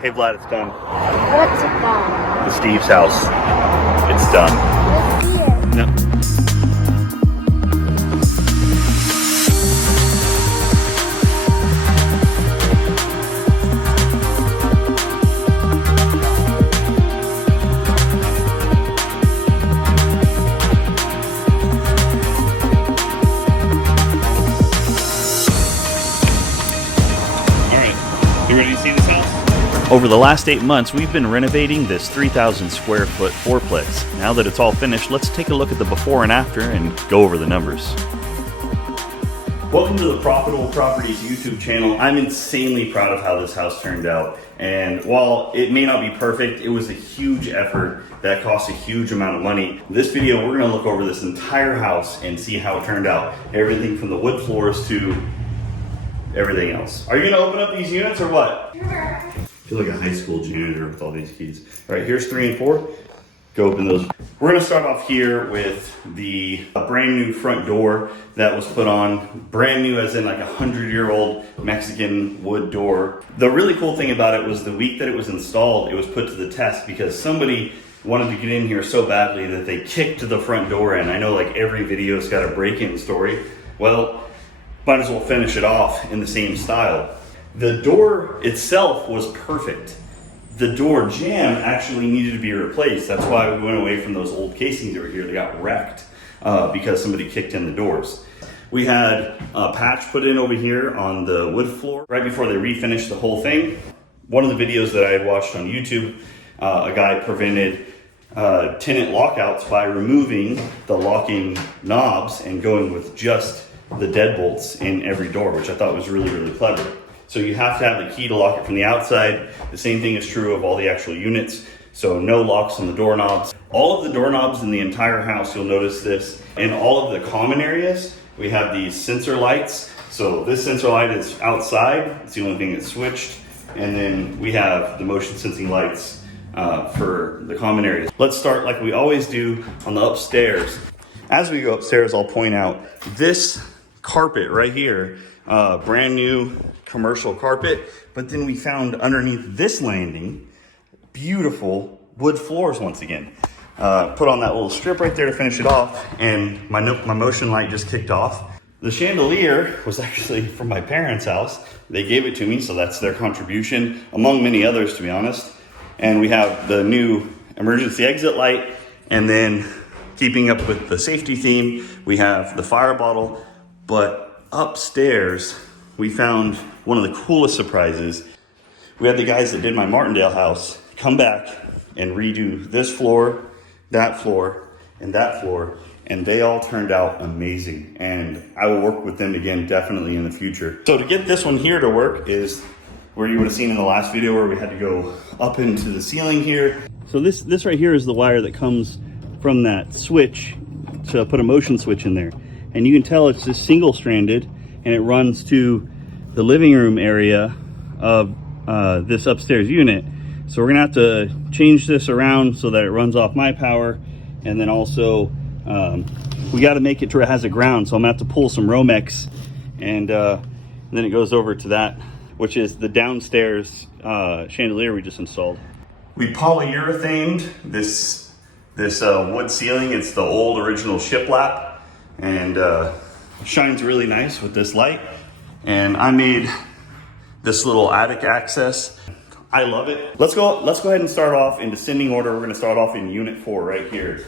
Hey Vlad, it's done. What's it done? The Steve's house. It's done. Let's see it. No. You ready to see this house? Over the last 8 months, we've been renovating this 3,000 square foot fourplex. Now that it's all finished, let's take a look at the before and after and go over the numbers. Welcome to the Profitable Properties YouTube channel. I'm insanely proud of how this house turned out. And while it may not be perfect, it was a huge effort that cost a huge amount of money. This video, we're gonna look over this entire house and see how it turned out. Everything from the wood floors to everything else. Are you gonna open up these units or what? Sure. I feel like a high school janitor with all these keys. All right, here's 3 and 4. Go open those. We're gonna start off here with the brand new front door that was put on. Brand new as in like 100-year-old Mexican wood door. The really cool thing about it was the week that it was installed, it was put to the test because somebody wanted to get in here so badly that they kicked the front door in. I know like every video's got a break-in story. Well, might as well finish it off in the same style. The door itself was perfect. The door jamb actually needed to be replaced. That's why we went away from those old casings over here. They got wrecked because somebody kicked in the doors. We had a patch put in over here on the wood floor right before they refinished the whole thing. One of the videos that I had watched on YouTube, a guy prevented tenant lockouts by removing the locking knobs and going with just the deadbolts in every door, which I thought was really, really clever. So you have to have the key to lock it from the outside. The same thing is true of all the actual units. So no locks on the doorknobs. All of the doorknobs in the entire house, you'll notice this. In all of the common areas, we have these sensor lights. So this sensor light is outside. It's the only thing that's switched. And then we have the motion sensing lights for the common areas. Let's start like we always do on the upstairs. As we go upstairs, I'll point out this carpet right here, brand new commercial carpet, but then we found underneath this landing, beautiful wood floors once again. Put on that little strip right there to finish it off, and my motion light just kicked off. The chandelier was actually from my parents' house. They gave it to me, so that's their contribution, among many others, to be honest. And we have the new emergency exit light, and then keeping up with the safety theme, we have the fire bottle. But upstairs, we found one of the coolest surprises. We had the guys that did my Martindale house come back and redo this floor, that floor, and that floor, and they all turned out amazing. And I will work with them again, definitely in the future. So to get this one here to work is where you would have seen in the last video where we had to go up into the ceiling here. So this right here is the wire that comes from that switch to put a motion switch in there. And you can tell it's just single stranded and it runs to the living room area of this upstairs unit. So we're gonna have to change this around so that it runs off my power. And then also we gotta make it to where it has a ground. So I'm gonna have to pull some Romex and then it goes over to that, which is the downstairs chandelier we just installed. We polyurethaned this wood ceiling. It's the old original shiplap. And shines really nice with this light. And I made this little attic access. I love it. Let's go ahead and start off in descending order. We're gonna start off in unit 4 right here.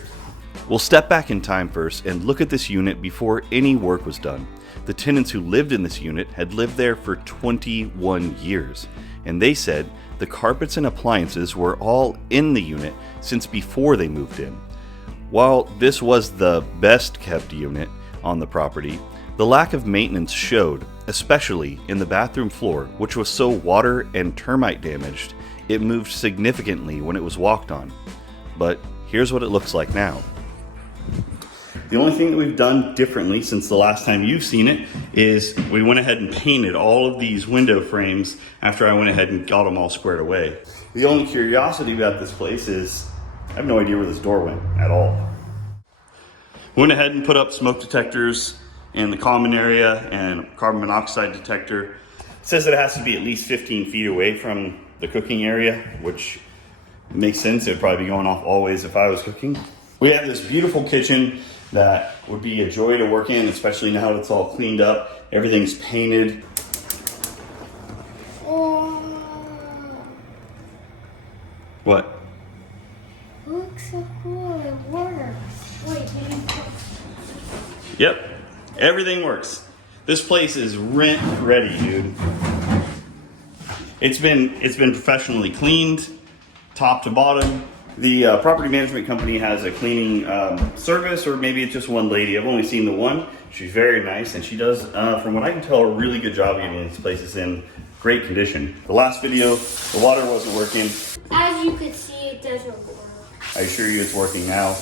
We'll step back in time first and look at this unit before any work was done. The tenants who lived in this unit had lived there for 21 years. And they said the carpets and appliances were all in the unit since before they moved in. While this was the best kept unit on the property, the lack of maintenance showed, especially in the bathroom floor, which was so water and termite damaged, it moved significantly when it was walked on. But here's what it looks like now. The only thing that we've done differently since the last time you've seen it is we went ahead and painted all of these window frames after I went ahead and got them all squared away. The only curiosity about this place is I have no idea where this door went at all. Went ahead and put up smoke detectors in the common area and carbon monoxide detector. It says that it has to be at least 15 feet away from the cooking area, which makes sense. It would probably be going off always if I was cooking. We have this beautiful kitchen that would be a joy to work in, especially now that it's all cleaned up. Everything's painted. What? Looks so cool. It works. Wait, Yep, everything works. This place is rent ready, dude. It's been professionally cleaned, top to bottom. The property management company has a cleaning service, or maybe it's just one lady. I've only seen the one. She's very nice, and she does, from what I can tell, a really good job getting these places in great condition. The last video, the water wasn't working. as you can see, it doesn't work. I assure you it's working now,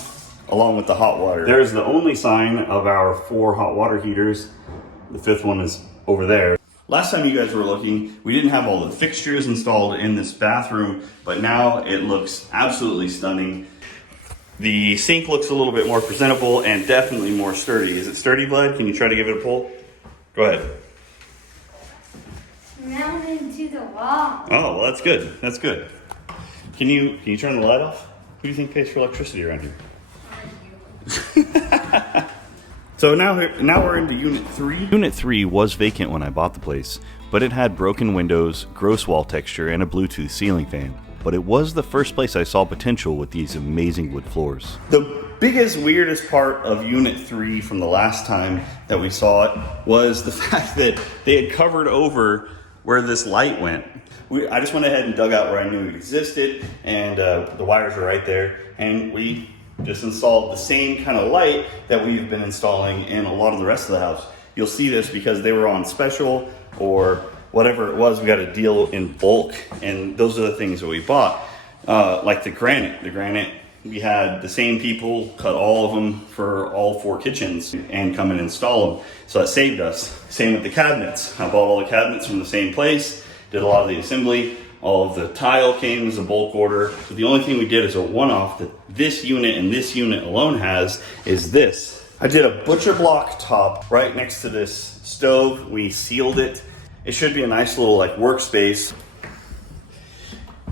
along with the hot water. There's the only sign of our 4 hot water heaters. The 5th one is over there. Last time you guys were looking, we didn't have all the fixtures installed in this bathroom, but now it looks absolutely stunning. The sink looks a little bit more presentable and definitely more sturdy. Is it sturdy, Vlad? Can you try to give it a pull? Go ahead. Mounted into the wall. Oh, well, that's good. That's good. Can you turn the light off? Who do you think pays for electricity around here? So now we're into Unit 3. Unit 3 was vacant when I bought the place, but it had broken windows, gross wall texture, and a Bluetooth ceiling fan. But it was the first place I saw potential with these amazing wood floors. The biggest, weirdest part of Unit 3 from the last time that we saw it was the fact that they had covered over where this light went. I just went ahead and dug out where I knew it existed, and the wires were right there, and we just installed the same kind of light that we've been installing in a lot of the rest of the house. You'll see this because they were on special or whatever it was. We got a deal in bulk, and those are the things that we bought. Like the granite. The granite, we had the same people cut all of them for all 4 kitchens and come and install them. So that saved us. Same with the cabinets. I bought all the cabinets from the same place, did a lot of the assembly. All of the tile came as a bulk order. So the only thing we did as a one-off that this unit and this unit alone has is this. I did a butcher block top right next to this stove. We sealed it. It should be a nice little like workspace.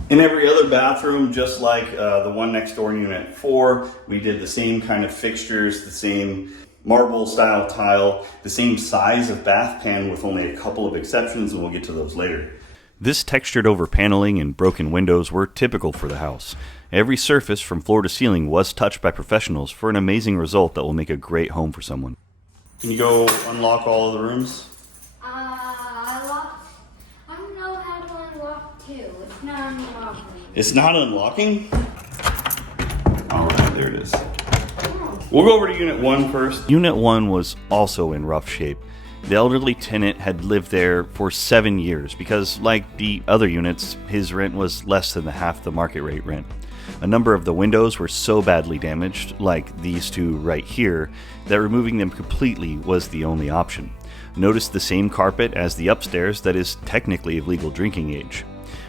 In every other bathroom, just like the one next door in Unit 4, we did the same kind of fixtures, the same marble style tile, the same size of bath pan with only a couple of exceptions, and we'll get to those later. This textured over paneling and broken windows were typical for the house. Every surface from floor to ceiling was touched by professionals for an amazing result that will make a great home for someone. Can you go unlock all of the rooms? I don't know how to unlock 2. It's not unlocking. It's not unlocking? Alright, there it is. We'll go over to Unit 1 first. Unit 1 was also in rough shape. The elderly tenant had lived there for 7 years because, like the other units, his rent was less than half the market rate rent. A number of the windows were so badly damaged, like these 2 right here, that removing them completely was the only option. Notice the same carpet as the upstairs that is technically of legal drinking age.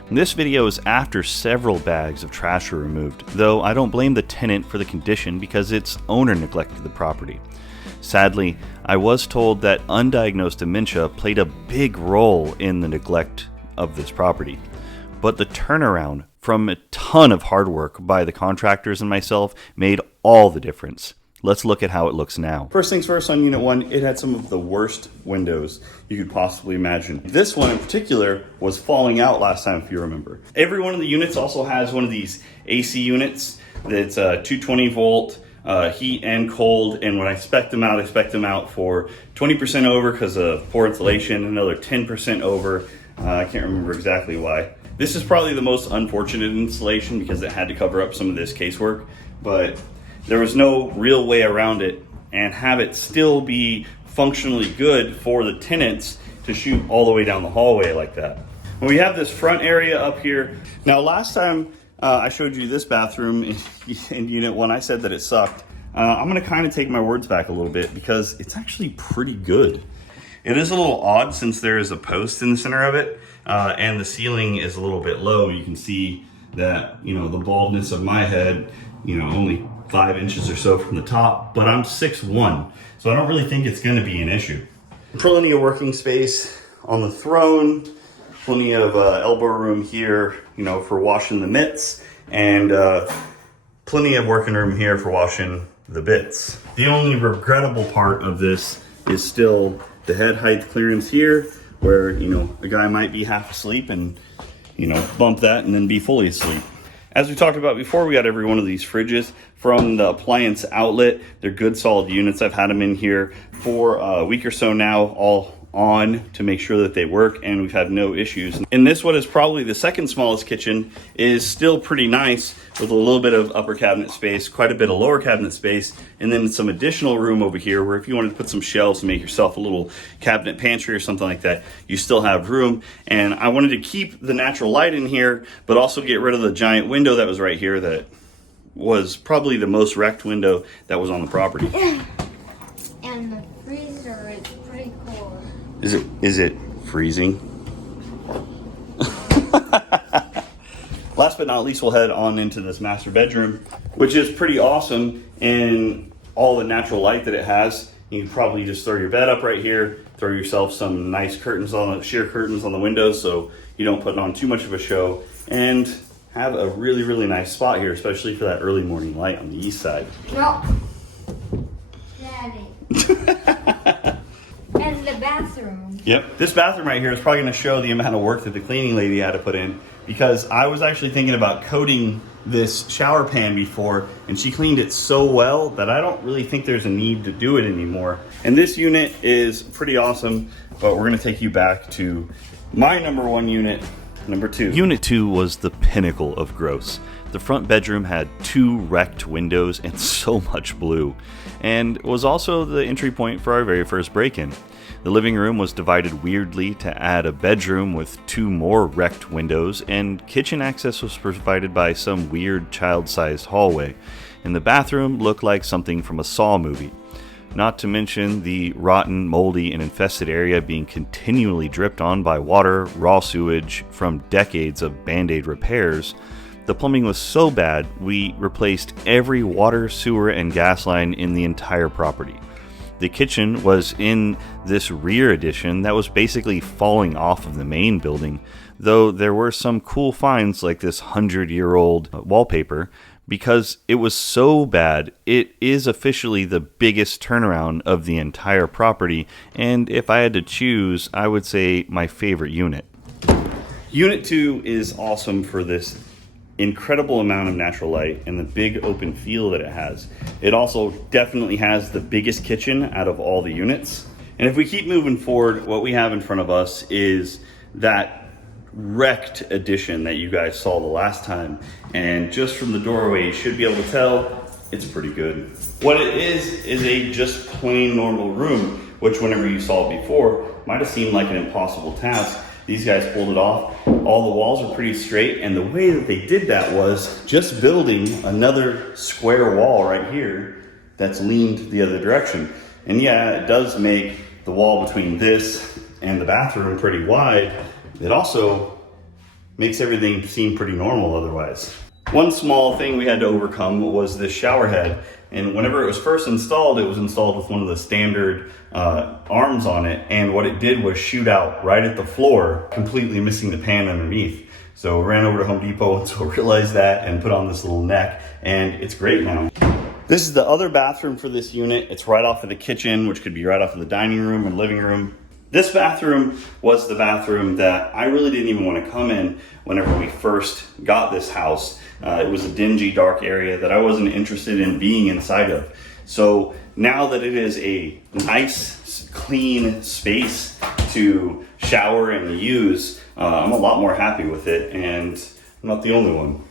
This video is after several bags of trash were removed, though I don't blame the tenant for the condition because its owner neglected the property. Sadly, I was told that undiagnosed dementia played a big role in the neglect of this property. But the turnaround from a ton of hard work by the contractors and myself made all the difference. Let's look at how it looks now. First things first, on Unit 1, it had some of the worst windows you could possibly imagine. This one in particular was falling out last time, if you remember. Every one of the units also has one of these AC units that's 220 volt, heat and cold, and when I spec them out for 20% over because of poor insulation, another 10% over. I can't remember exactly why. This is probably the most unfortunate installation because it had to cover up some of this casework, but there was no real way around it and have it still be functionally good for the tenants to shoot all the way down the hallway like that. When we have this front area up here. Now last time I showed you this bathroom in Unit 1, I said that it sucked. I'm gonna kind of take my words back a little bit because it's actually pretty good. It is a little odd since there is a post in the center of it and the ceiling is a little bit low. You can see that, the baldness of my head, only 5 inches or so from the top, but I'm 6'1", so I don't really think it's gonna be an issue. Plenty of working space on the throne. plenty of elbow room here, you know, for washing the mitts, and plenty of working room here for washing the bits. The only regrettable part of this is still the head height clearance here, where, you know, a guy might be half asleep and, you know, bump that and then be fully asleep. As we talked about before, we got every one of these fridges from the appliance outlet. They're good, solid units. I've had them in here for a week or so now, all on to make sure that they work, and we've had no issues. And this, what is probably the second smallest kitchen, is still pretty nice, with a little bit of upper cabinet space, quite a bit of lower cabinet space, and then some additional room over here where if you wanted to put some shelves and make yourself a little cabinet pantry or something like that, you still have room. And I wanted to keep the natural light in here, but also get rid of the giant window that was right here that was probably the most wrecked window that was on the property. And the freezer is pretty cool. Is it freezing? Last but not least, we'll head on into this master bedroom, which is pretty awesome in all the natural light that it has. You can probably just throw your bed up right here, throw yourself some nice curtains on, sheer curtains on the windows so you don't put on too much of a show, and have a really, really nice spot here, especially for that early morning light on the east side. No. Daddy. And the bathroom. Yep. This bathroom right here is probably going to show the amount of work that the cleaning lady had to put in, because I was actually thinking about coating this shower pan before, and she cleaned it so well that I don't really think there's a need to do it anymore. And this unit is pretty awesome, but we're going to take you back to my number one unit, number 2. Unit 2 was the pinnacle of gross. The front bedroom had 2 wrecked windows and so much blue, and was also the entry point for our very first break-in. The living room was divided weirdly to add a bedroom with 2 more wrecked windows, and kitchen access was provided by some weird child-sized hallway, and the bathroom looked like something from a Saw movie. Not to mention the rotten, moldy, and infested area being continually dripped on by water, raw sewage from decades of Band-Aid repairs. The plumbing was so bad, we replaced every water, sewer, and gas line in the entire property. The kitchen was in this rear addition that was basically falling off of the main building, though there were some cool finds like this 100-year-old wallpaper. Because it was so bad, it is officially the biggest turnaround of the entire property, and if I had to choose, I would say my favorite unit. Unit 2 is awesome for this incredible amount of natural light and the big open feel that it has. It also definitely has the biggest kitchen out of all the units. And if we keep moving forward, what we have in front of us is that wrecked addition that you guys saw the last time, and just from the doorway you should be able to tell it's pretty good. What it is a just plain normal room, which whenever you saw it before might have seemed like an impossible task. These guys pulled it off. All the walls are pretty straight, and the way that they did that was just building another square wall right here that's leaned the other direction. And yeah, it does make the wall between this and the bathroom pretty wide. It also makes everything seem pretty normal otherwise. One small thing we had to overcome was this shower head. And whenever it was first installed, it was installed with one of the standard arms on it. And what it did was shoot out right at the floor, completely missing the pan underneath. So we ran over to Home Depot until we realized that and put on this little neck, and it's great now. This is the other bathroom for this unit. It's right off of the kitchen, which could be right off of the dining room and living room. This bathroom was the bathroom that I really didn't even want to come in whenever we first got this house. It was a dingy, dark area that I wasn't interested in being inside of. So now that it is a nice, clean space to shower and use, I'm a lot more happy with it, and I'm not the only one.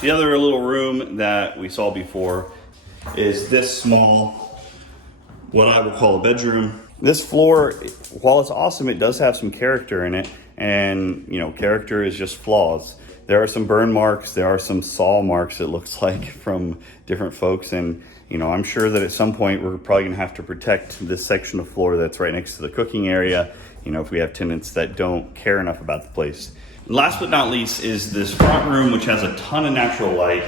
The other little room that we saw before is this small, what I would call a bedroom. This floor, while it's awesome, it does have some character in it, and you know, character is just flaws. There are some burn marks, there are some saw marks, it looks like, from different folks, and you know, I'm sure that at some point we're probably gonna have to protect this section of floor that's right next to the cooking area, you know, if we have tenants that don't care enough about the place. And last but not least is this front room, which has a ton of natural light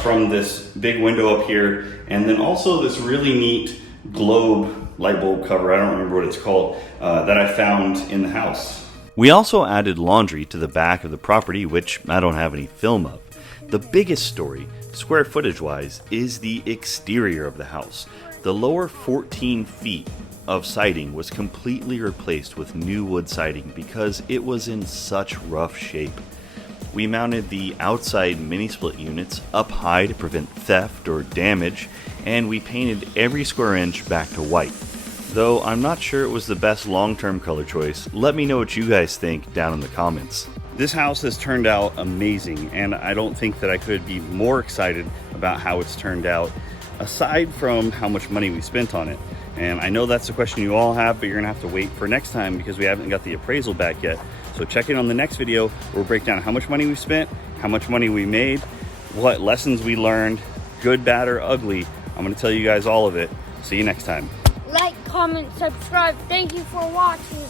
from this big window up here, and then also this really neat globe light bulb cover, I don't remember what it's called, that I found in the house. We also added laundry to the back of the property, which I don't have any film of. The biggest story, square footage wise, is the exterior of the house. The lower 14 feet of siding was completely replaced with new wood siding because it was in such rough shape. We mounted the outside mini split units up high to prevent theft or damage, and we painted every square inch back to white. Though I'm not sure it was the best long-term color choice, let me know what you guys think down in the comments. This house has turned out amazing, and I don't think that I could be more excited about how it's turned out, aside from how much money we spent on it. And I know that's a question you all have, but you're gonna have to wait for next time because we haven't got the appraisal back yet. So check in on the next video where we'll break down how much money we spent, how much money we made, what lessons we learned, good, bad, or ugly. I'm gonna tell you guys all of it. See you next time. Like, comment, subscribe. Thank you for watching.